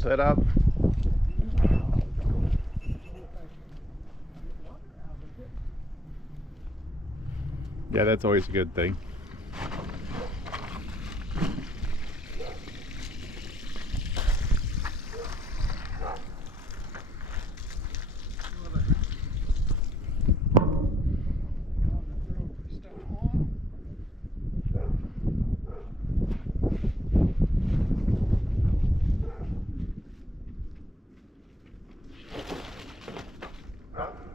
set up? Yeah, that's always a good thing.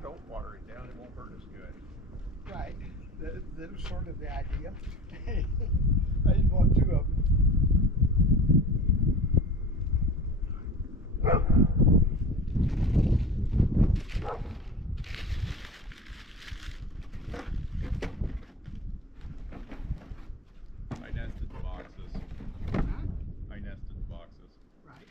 Don't water it down, it won't hurt as good. Right, that was sort of the idea. I didn't want two of them. I nested the boxes. Huh? I nested the boxes. Right.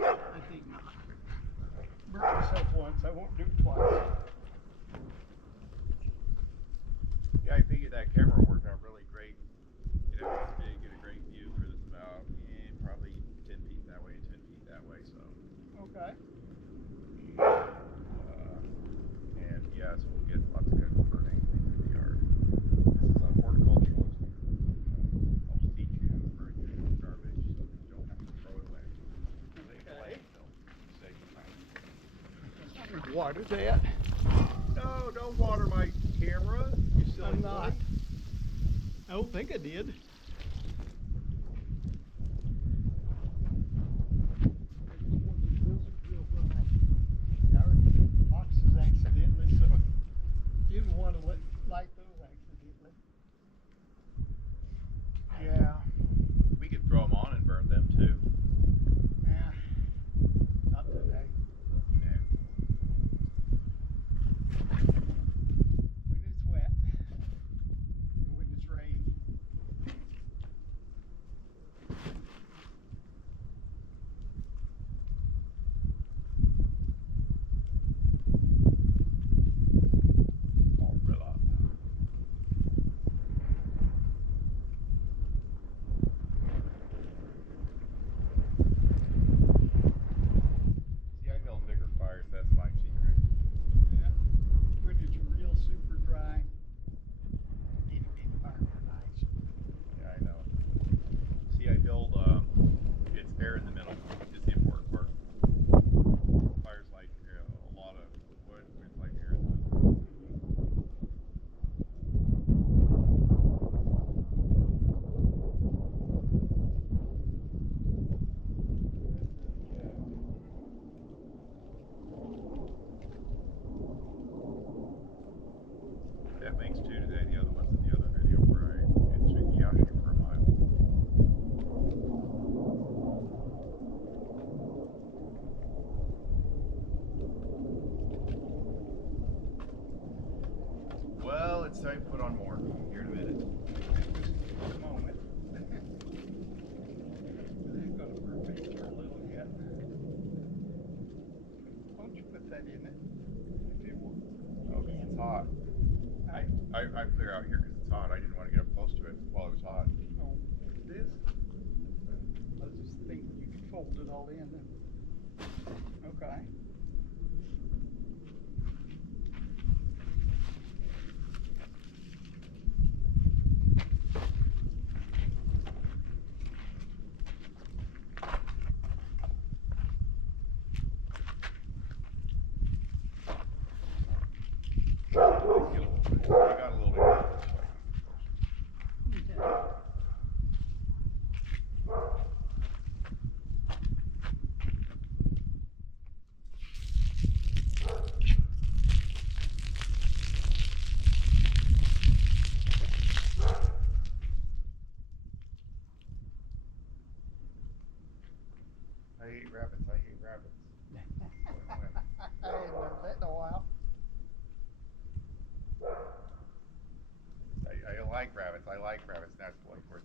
I think not. Burnt myself once, I won't do it twice. Yeah, I figured that camera worked out really great. You know, it's big, get a great view for this about probably 10 feet that way, 10 feet that way. So. Okay. And yes, we'll get lots of good for anything in the yard. This is a horticultural. Helps teach you to burn your garbage so that you don't have to throw it away. Save landfill. Save time. Water that. No, don't water my camera. You silly I'm not. boy. I don't think I did. Boxes accidentally, so you didn't want to light those accidentally. Yeah. We could throw them on and burn them too. Yeah, not today. Yeah. When it's wet, and when it's rain. All fill up. See, I build bigger fires. That's my secret. Yeah. When it's real super dry, itty bitty fire nice. Yeah, I know. See, I build, it's air in the middle is the important part. Fires like a lot of wood with like air in the middle. That makes two today. The other one's in the other video where I took Yashi for a mile. Well, it's time to put on more here in a minute. Just a moment. They're gonna burn me for a little yet. Why don't you put that in it? If it will. Oh, 'cause it's hot. I clear out here because it's hot. I didn't want to get up close to it while it was hot. Oh, this? I was just thinking you could fold it all in and, okay. I got a little bit more this way. like rabbits. I like rabbits. That's like where.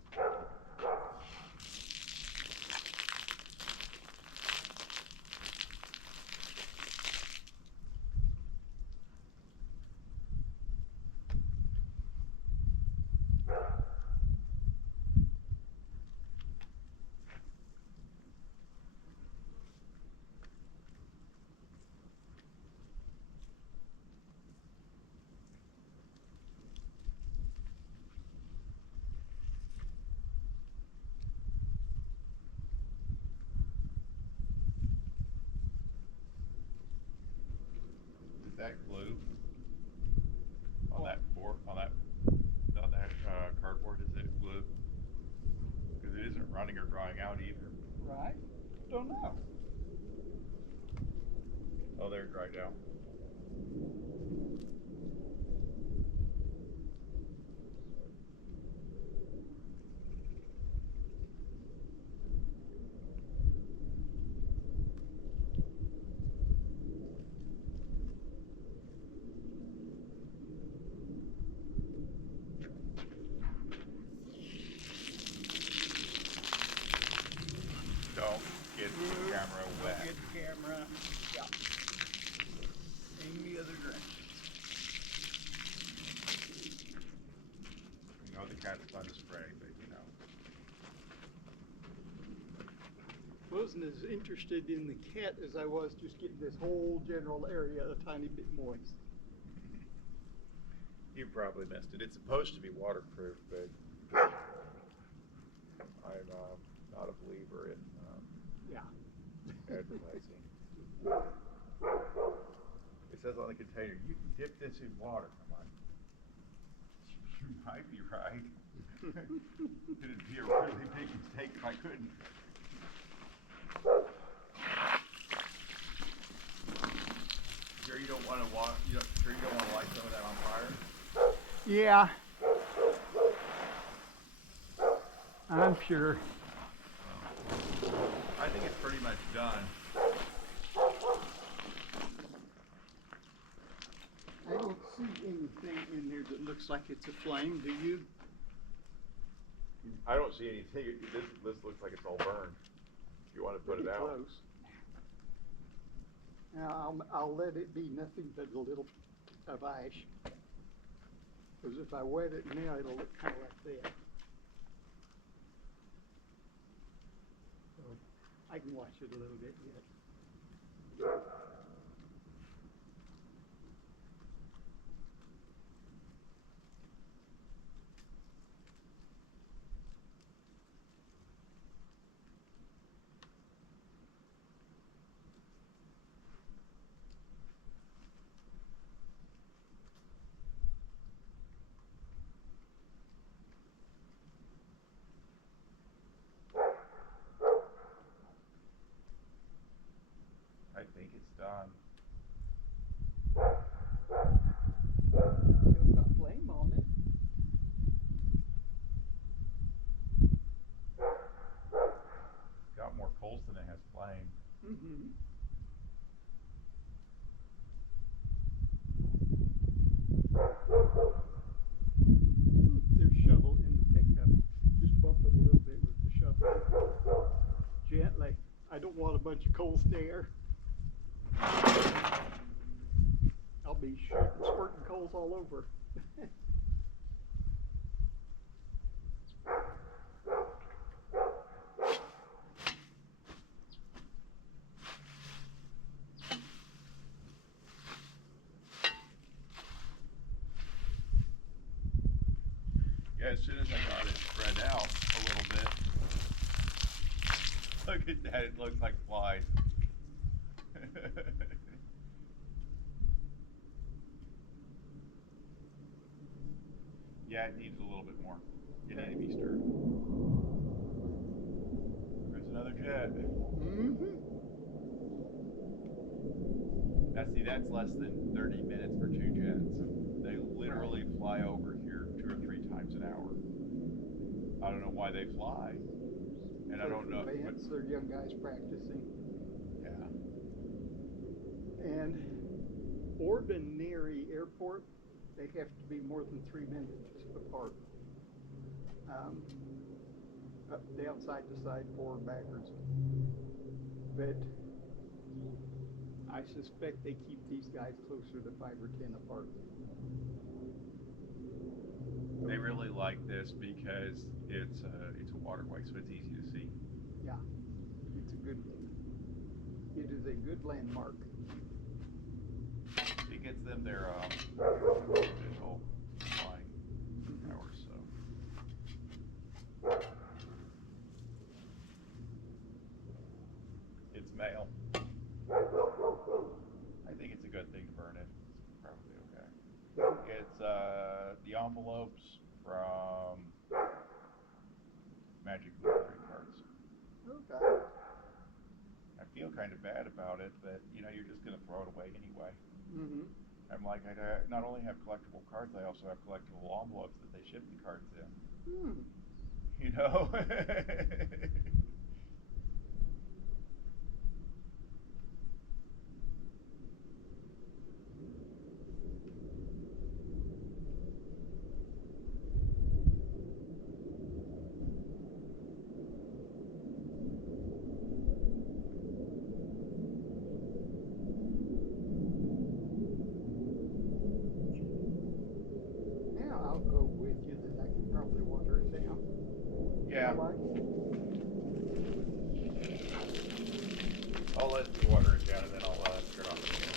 Is that glue on that board, on that cardboard? Is it glue? Because it isn't running or drying out either. Right? Don't know. Oh, there, it dried out. Don't get the camera wet. Get the camera. Yeah. Any other directions? You know the cat's fun to spray, but you know. Wasn't as interested in the cat as I was just getting this whole general area a tiny bit moist. You probably missed it. It's supposed to be waterproof, but I'm not a believer in Yeah. advertising. It says on the container, you can dip this in water. I'm like, you might be right. It'd be a really big mistake if I couldn't. Sure you don't want to sure you don't want to light some of that on fire? Yeah. I'm sure. I think it's pretty much done. I don't see anything in there that looks like it's a flame, do you? I don't see anything. This looks like it's all burned. If you want to put it out. Close. Now I'll let it be nothing but a little of ash. Because if I wet it now, it'll look kind of like that. So I can watch it a little bit yet. I think it's done. Still got flame on it. It's got more coals than it has flame. Mm-hmm. There's shovel in the pickup. Just bump it a little bit with the shovel. Gently. I don't want a bunch of coals there. I'll be shooting, squirting coals all over. Yeah, as soon as I got it spread out a little bit. Look at that, it looks like flies. Yeah, it needs a little bit more. It needs to be stirred. There's another jet. Mm-hmm. Now see, that's less than 30 minutes for 2 jets. They literally fly over here 2 or 3 times an hour. I don't know why they fly. And I don't know. Advance, they're young guys practicing. Yeah. And ordinary airport, they have to be more than 3 minutes apart. Up, down side to side, forward, backwards. But I suspect they keep these guys closer to 5 or 10 apart. They really like this because it's a waterway, so it's easy to see. Yeah, it is a good landmark. It gets them their visual flying hours, so. It's male. I think it's a good thing to burn it. It's probably okay. It's the envelopes from Magic Blueprint cards. Okay. I feel kind of bad about it, but you know, you're just going to throw it away anyway. Mm-hmm. I'm like, I not only have collectible cards, I also have collectible envelopes that they ship the cards in. Hmm. You know? Now I'll go with you, then I can probably water it down. Yeah. I like it. I'll let you water it down and then I'll turn off the camera.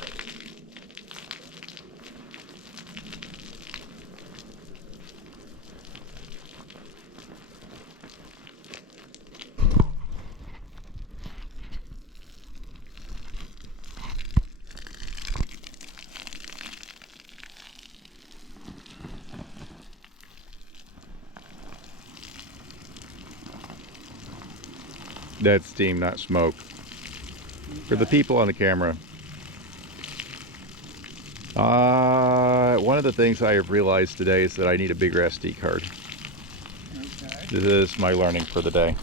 That's steam, not smoke. For the people on the camera. One of the things I have realized today is that I need a bigger SD card. Okay. This is my learning for the day.